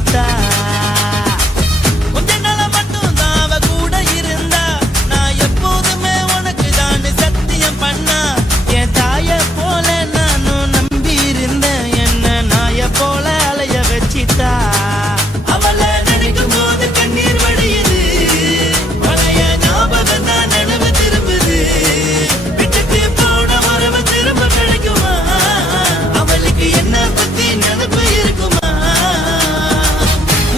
பண்ணிட்டா. கொஞ்ச நாள மட்டும் தான் அவ கூட இருந்தா, நான் எப்போதுமே உனக்கு தான் சத்தியம் பண்ணா. என் தாய போல நானும் நம்பி இருந்தேன், என்ன நாய போல அலைய வச்சிட்டா. அவளை நினைக்கும் போது கண்ணீர் வடியுது, பழைய ஞாபகம் தான் நினைவு திரும்புது. விட்டுட்டு போன உறவு திரும்ப கிடைக்குமா? அவளுக்கு என்ன பத்தி நினைப்பு இருக்குமா?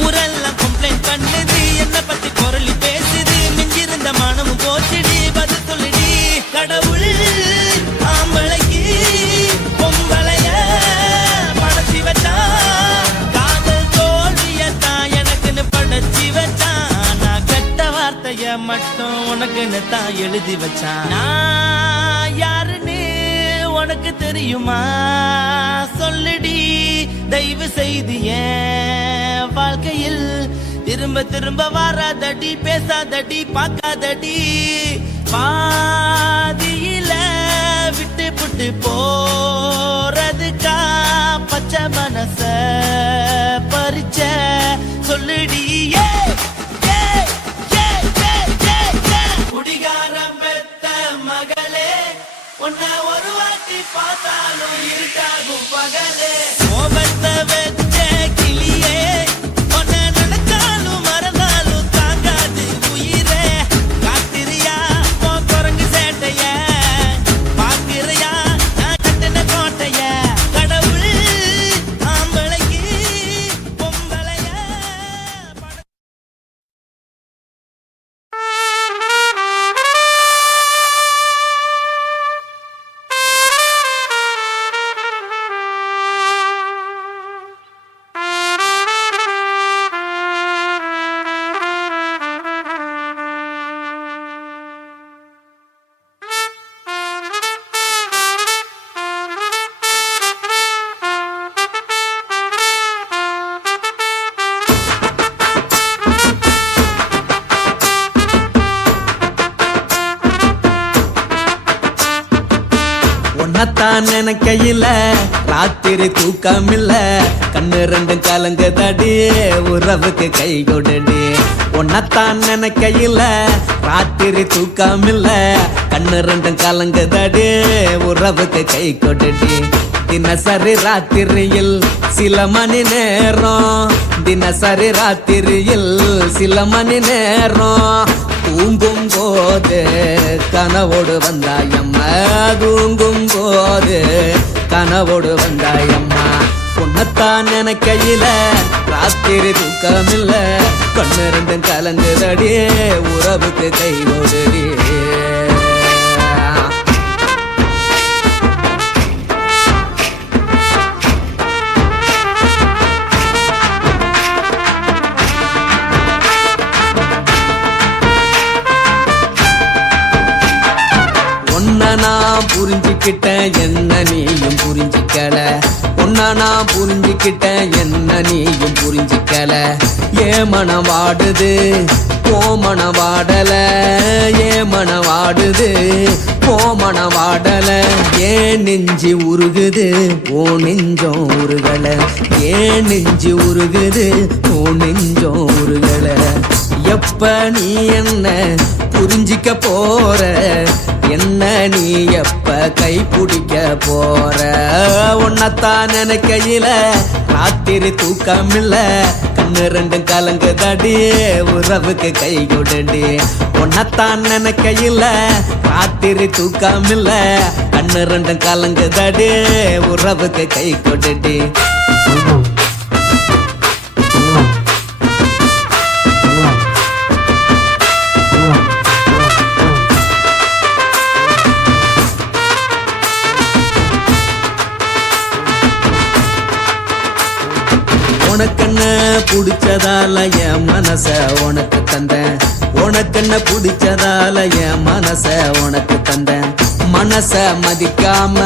ஊரெல்லாம் கம்ப்ளைண்ட் பண்ணுது, என்ன பத்தி குரலி பேசுது. மிஞ்சிருந்த மானமும் போச்சுடி, பதில் சொல்லுடி. கடவுள் ஆம்பளைக்கு பொம்பளைய படைச்சி வச்சா, காதல் தோல்வியத்தான் எனக்குன்னு படைச்சி வச்சான். நான் கெட்ட வார்த்தைய மட்டும் உனக்குன்னு தான் எழுதி வச்சான். நான் யாருன்னு உனக்கு தெரியுமா? சொல்லுடி தயவு செய்து என் வாழ்க்கையில் திரும்ப திரும்ப வராதடி, பேசாதடி, பார்க்காதடி. பாதியில விட்டு புட்டு போறதுக்கா பச்சை மனச பறிச்ச சொல்லுடி. குடிகாரம் பெத்த மகளே, உன்னை ஒரு வாட்டி பார்த்தாலும் இருட்டாகும் பகலே. கோபத்தை வச்ச கிளியே, உன்னை நினைச்சாலும் மறந்தாலும் தாங்காது உயிரே. காத்திரியா உன் குரங்கு சேட்டைய, பாக்குறியா நான் கட்டின கோட்டைய. கடவுள் ஆம்பளைக்கு பொம்பளைய உன்னத்தான் நினைக்கையில ராத்திரி தூக்கமில்ல, கண்ணு ரெண்டும் கலங்குதடி, உறவுக்கு கை கொடுடி. உன்னத்தான் நினைக்கையில ராத்திரி தூக்கமில்ல, கண்ணு ரெண்டும் கலங்குதடி, உறவுக்கு கை கொடுடி. தினசரி ராத்திரியில் சில மணி நேரம், தினசரி ராத்திரியில் சில மணி நேரம் தூங்கும் போது கனவோடு வந்தாயம்மா, தூங்கும் போது கனவோடு வந்தாயம்மா. உன்னத்தான் நினைக்கையில ராத்திரி தூக்கமில்ல, கண்ணு ரெண்டும் கலங்குதடி, உறவுக்கு கை ஓடுடி. நான் புரிஞ்சுக்கிட்டேன், என்ன நீயும் புரிஞ்சிக்கல. உன்ன நான் புரிஞ்சுக்கிட்டேன், என்ன நீயும் புரிஞ்சிக்கல. ஏன் மனம் வாடுது போ மனம் வாடல, ஏன் மனம் வாடுது போ மனம் வாடல. ஏன் நெஞ்சு உருகுது ஓ நெஞ்சம் உருகல, ஏன் நெஞ்சு உருகுது ஓ நெஞ்சம் உருகல. எப்ப நீ என்ன புரிஞ்சிக்க போற, என்ன நீ எப்ப கை பிடிக்க போற. உன்னத்தான் நினைக்கையில ராத்திரி தூக்கமில்ல, கண்ணு ரெண்டும் கலங்குதடி, உறவுக்கு கை கொடுடி. உன்னத்தான் நினைக்கையில ராத்திரி தூக்கமில்ல, கண்ணு ரெண்டும் கலங்குதடி, உறவுக்கு கை கொடுடி. உனக்கென்ன பிடிச்சதால என் மனச உனக்கு தந்தேன், உனக்கென்ன பிடிச்சதால என் மனச உனக்கு தந்தேன். மனச மதிக்காம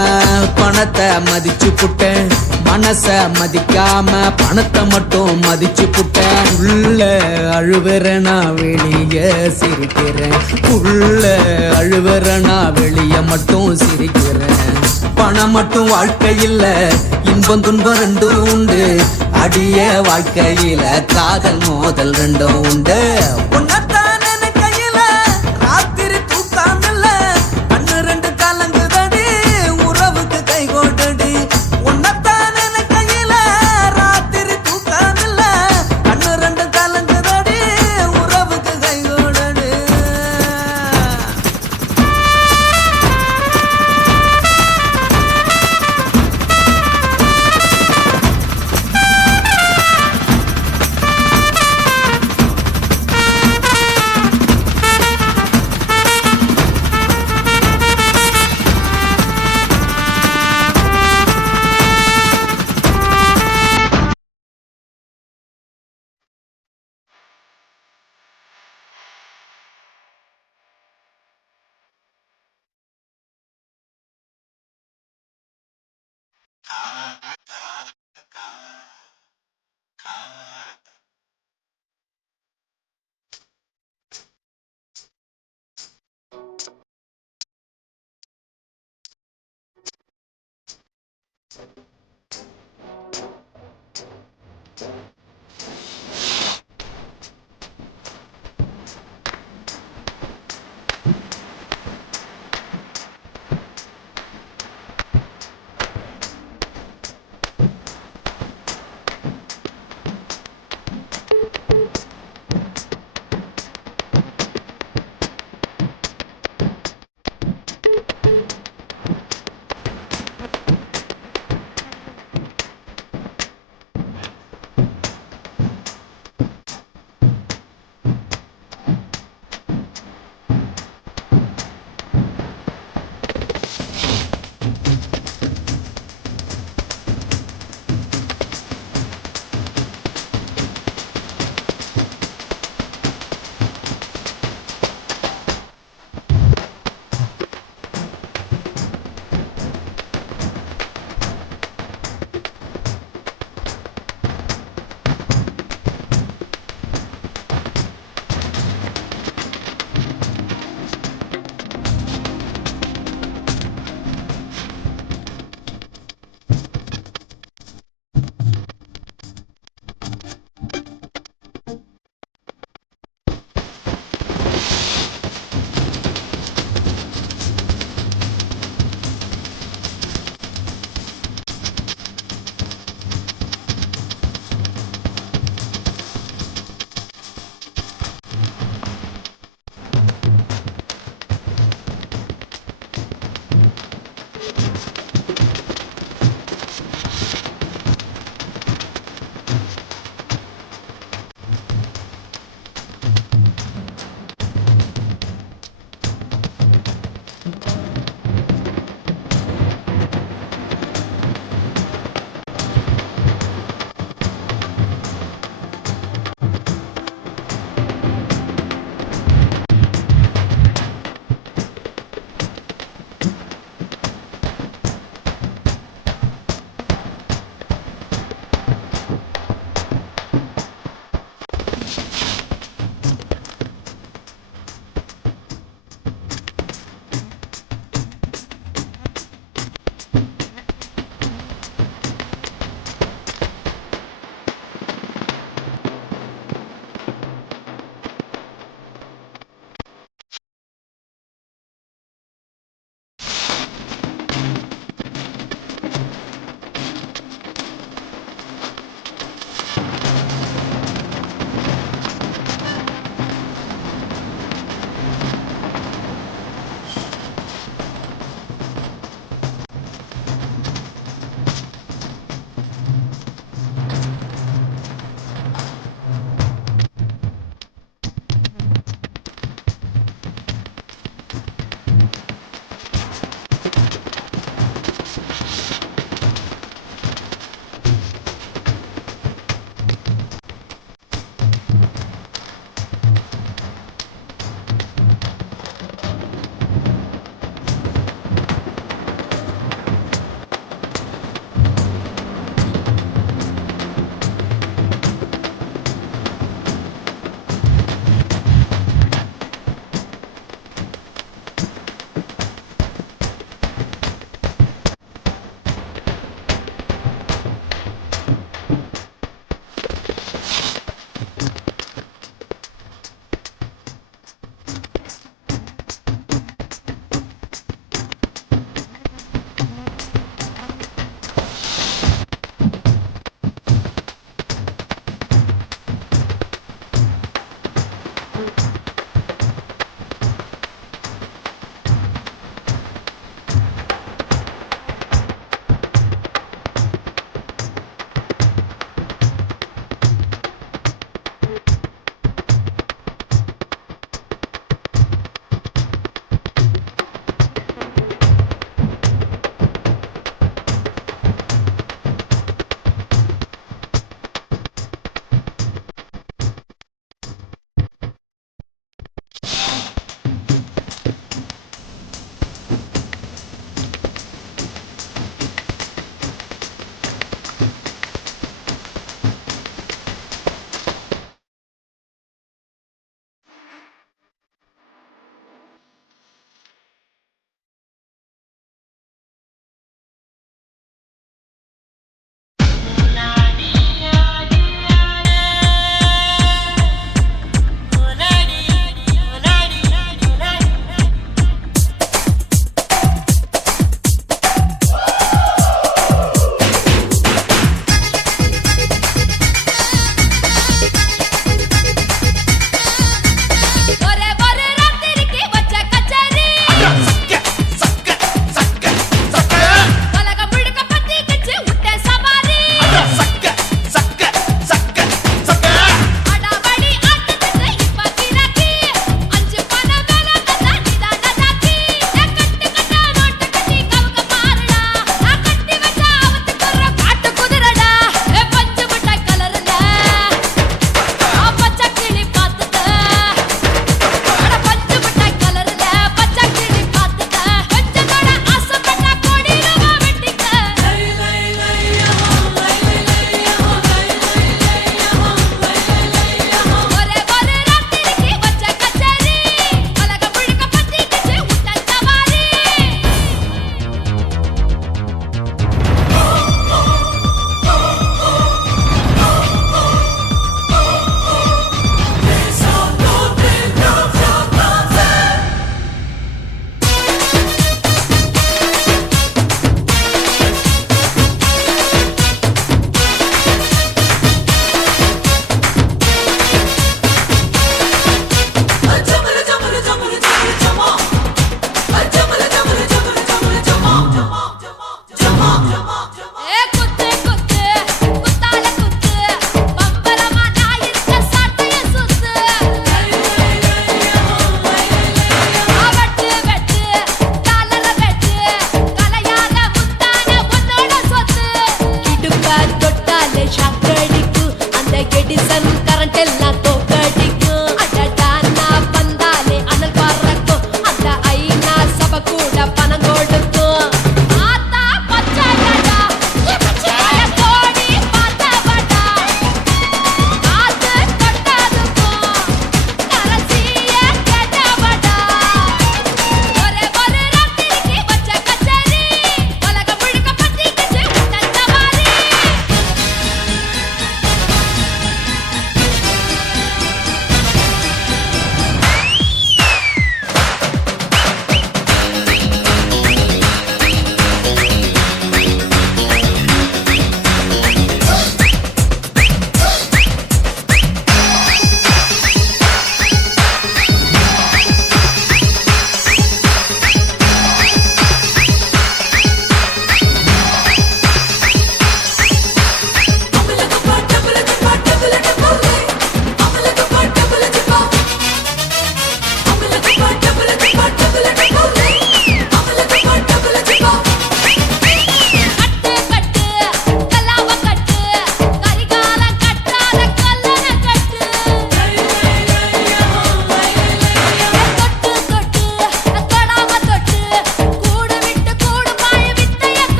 பணத்தை மதிச்சு புட்டேன், மனச மதிக்காம பணத்தை மட்டும் மதிச்சு புட்டேன். உள்ள அழுவறனா வெளிய சிரிக்கிறேன், உள்ள அழுவறனா வெளிய மட்டும் சிரிக்கிறேன். பணம் மட்டும் வாழ்க்கை இல்ல, இன்பம் துன்பம் ரெண்டும் உண்டு. அடிய வாழ்க்கையில காதல் மோதல் ரெண்டும் உண்டு. உன்னத்தான் நினைக்கையில ராத்திரி தூக்காமல்ல கண்ணு ரெண்டு கலங்குதடி உறவுக்கு கை கோட்டடி. உன்னத்தான் நினைக்கையில ராத்திரி தூக்காமல்ல கண்ணு ரெண்டு கலங்குதடி உறவுக்கு கை கோட்டடி.